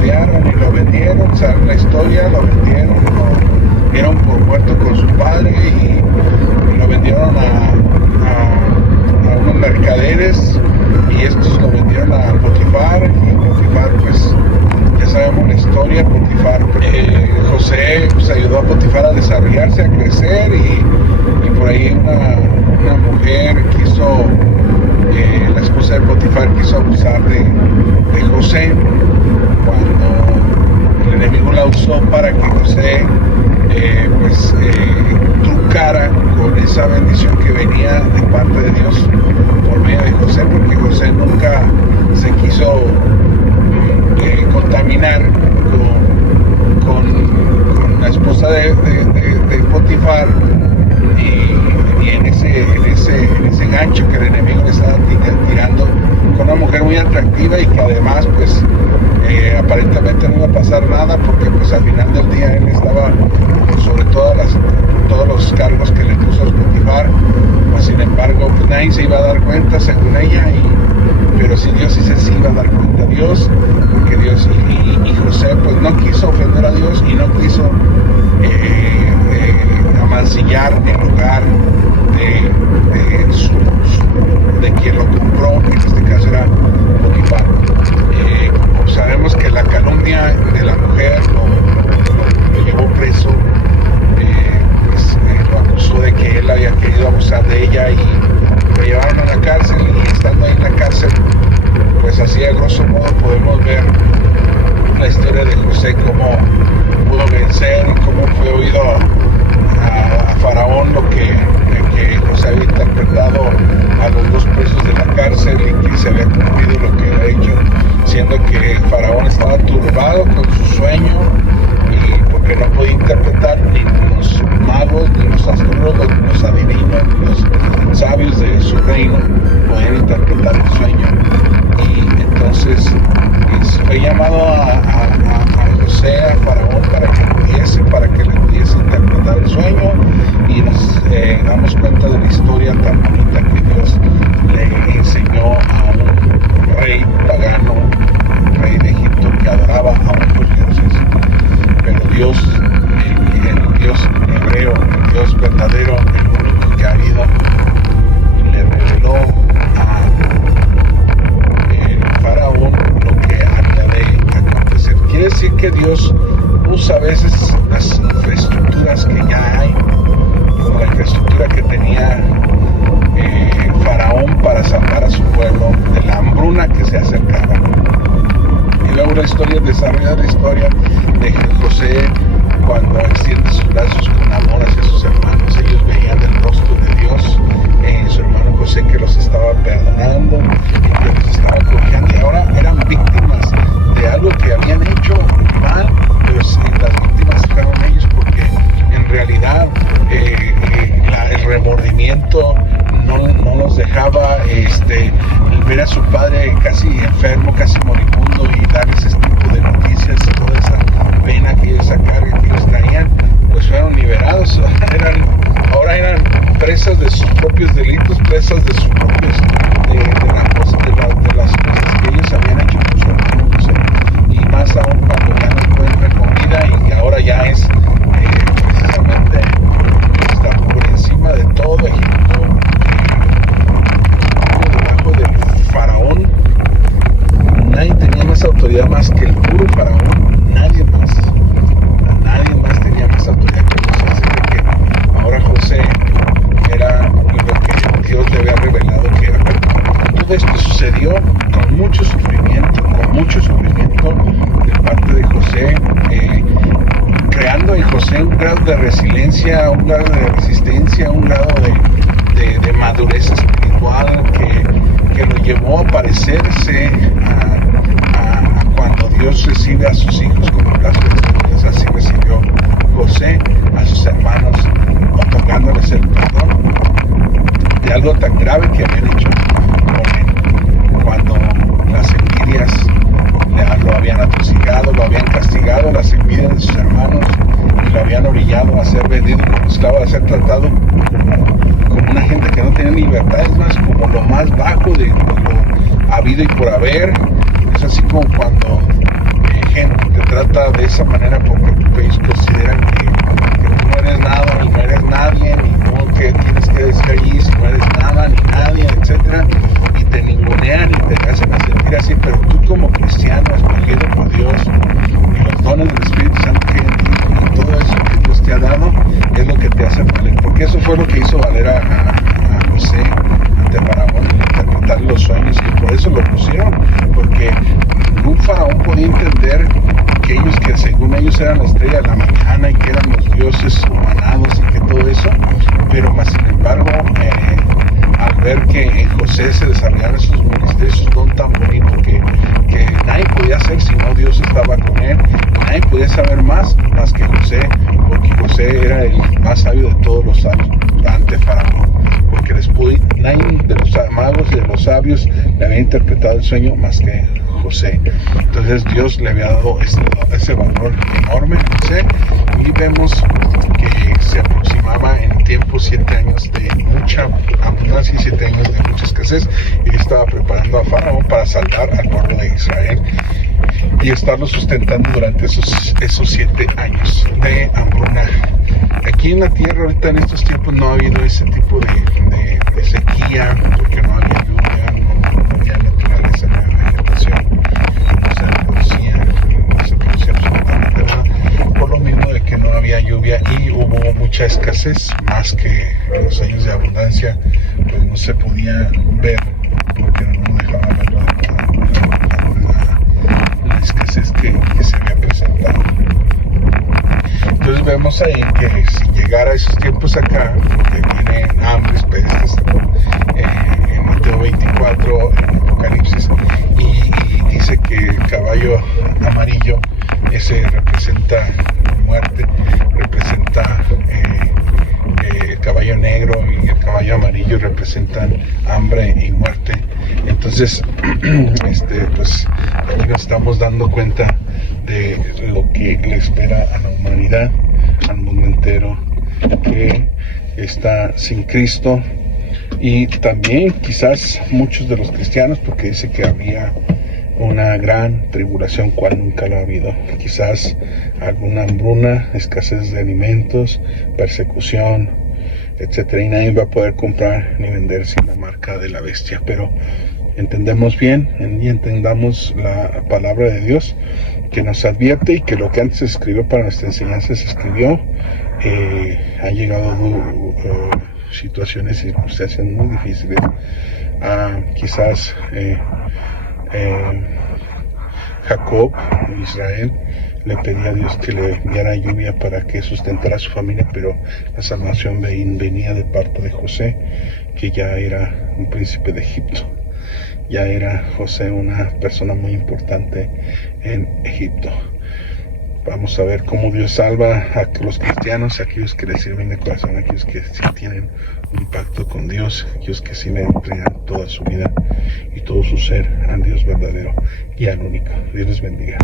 odiaron y lo vendieron, saben la historia, lo vendieron, lo dieron por muerto con su padre y lo vendieron a unos mercaderes, y estos lo vendieron a Potifar, y Potifar, pues ya sabemos la historia. Potifar, José pues ayudó a Potifar a desarrollarse, a crecer, y por ahí una mujer quiso, la esposa de Potifar quiso abusar de José, cuando el enemigo la usó para que José trucara con esa bendición que venía de parte de Dios por medio de José, porque José nunca se quiso contaminar con la esposa de Potifar, y en ese gancho que el enemigo le estaba tirando con una mujer muy atractiva, y que además pues aparentemente no iba a pasar nada, porque pues al final del día él estaba sobre todos los cargos que le puso Potifar, pues sin embargo pues nadie se iba a dar cuenta según ella, pero si Dios sí iba a dar cuenta Dios, porque Dios y José pues no quiso ofender a Dios, y no quiso amancillar el lugar de quien lo compró, en este caso era Potifar. Sabemos que la calumnia de la mujer lo llevó preso, lo acusó de que él había querido abusar de ella, y lo llevaron a la cárcel, y estando ahí en la cárcel, pues así a grosso modo podemos ver la historia de José, cómo pudo vencer y cómo fue oído a Faraón lo que José había interpretado a los dos presos de la cárcel, y que se había cumplido lo que había hecho, siendo que Faraón estaba turbado con su sueño, y porque no podía interpretar, ni los magos, ni los astrólogos, ni los adivinos, ni los sabios de su reino podían interpretar el sueño. Y entonces fue llamado a José, a Faraón, para que le pudiese interpretar el sueño, y nos damos cuenta de la historia tan bonita que Dios le enseñó a un rey pagano, un rey de Egipto, que adoraba a otros dioses, pero Dios, el Dios hebreo, el Dios verdadero, el único que ha habido, le reveló a Faraón lo que había de acontecer. Quiere decir que Dios usa a veces las infraestructuras que ya hay, como la infraestructura que tenía Faraón para salvar a su pueblo de la hambruna que se acercaba. Y luego desarrolla la historia de José, cuando extiende sus brazos con amor hacia sus hermanos. Ellos veían el rostro de Dios en su hermano José, que los estaba perdonando y que los estaba acogiendo, y ahora eran víctimas de algo que habían hecho mal, pero las víctimas fueron ellos, porque en realidad el remordimiento no los dejaba ver a su padre casi enfermo, casi moribundo, y darles ese tipo de noticias, y toda esa pena que ellos sacaron, que ellos traían, pues fueron liberados. Ahora eran presas de sus propios delitos, presas de sus propios de las cosas que ellos habían hecho con su hermano José, y más aún cuando ya no encuentran comida, y ahora ya es precisamente está por encima de todo Egipto, debajo del Faraón. Nadie tenía más autoridad más que el puro Faraón, nadie más tenía más autoridad que José. Así que ahora José era lo que Dios le había revelado que era. Todo esto sucedió con mucho sufrimiento de parte de José, creando en José un grado de resiliencia, un grado de resistencia, un grado de madurez espiritual que lo llevó a parecerse a cuando Dios recibe a sus hijos con un brazo extendido. Así recibió José a sus hermanos, otorgándoles el perdón de algo tan grave que habían hecho con él, cuando las envidias lo habían atosigado, lo habían castigado, las envidias de sus hermanos, y lo habían orillado a ser vendido como esclavo, a ser tratado como una gente que no tenía libertad, es más, como lo más bajo de lo habido y por haber. Es así como cuando gente fue lo que hizo valer a José ante Faraón, interpretar los sueños, y por eso lo pusieron, porque ningún faraón podía entender que ellos, que según ellos eran la estrella de la mañana y que eran los dioses humanados y que todo eso, pero más sin embargo, al ver que en José se desarrollaron esos ministerios, esos don tan bonito que nadie podía hacer si no Dios estaba con él, nadie podía saber más que José, porque José era el más sabio de todos los sabios ante Faraón, porque nadie de los magos y de los sabios le había interpretado el sueño más que José. Entonces Dios le había dado ese valor enorme a José, y vemos que se aproximaba en tiempo 7 años de mucha abundancia y 7 años de mucha escasez, y estaba preparando a Faraón para saldar al pueblo de Israel y estarlo sustentando durante esos 7 años de hambruna. Aquí en la tierra ahorita en estos tiempos no ha habido ese tipo de sequía, porque no había lluvia, no había naturaleza, no había vegetación, no se producía absolutamente nada, por lo mismo de que no había lluvia y hubo mucha escasez, más que en los años de abundancia, pues no se podía ver, porque no dejaban ver la escasez que se había presentado. Entonces vemos ahí que si llegara a esos tiempos acá, que vienen hambres, pestes, en Mateo 24, en Apocalipsis, y dice que el caballo amarillo, ese representa muerte, representa el caballo negro, y el caballo amarillo representan hambre y muerte. Entonces, pues aquí nos estamos dando cuenta de lo que le espera a la humanidad, al mundo entero, que está sin Cristo, y también quizás muchos de los cristianos, porque dice que habría una gran tribulación cual nunca lo ha habido, quizás alguna hambruna, escasez de alimentos, persecución, etcétera, y nadie va a poder comprar ni vender sin la marca de la bestia. Pero entendemos bien y entendamos la palabra de Dios, que nos advierte, y que lo que antes se escribió para nuestra enseñanza se escribió. Ha llegado situaciones y circunstancias muy difíciles. Quizás Jacob, Israel, le pedía a Dios que le enviara lluvia para que sustentara a su familia, pero la salvación venía de parte de José, que ya era un príncipe de Egipto. Ya era José una persona muy importante en Egipto. Vamos a ver cómo Dios salva a los cristianos, a aquellos que le sirven de corazón, a aquellos que sí tienen un pacto con Dios, aquellos que sí le entregan toda su vida y todo su ser al Dios verdadero y al único. Dios les bendiga.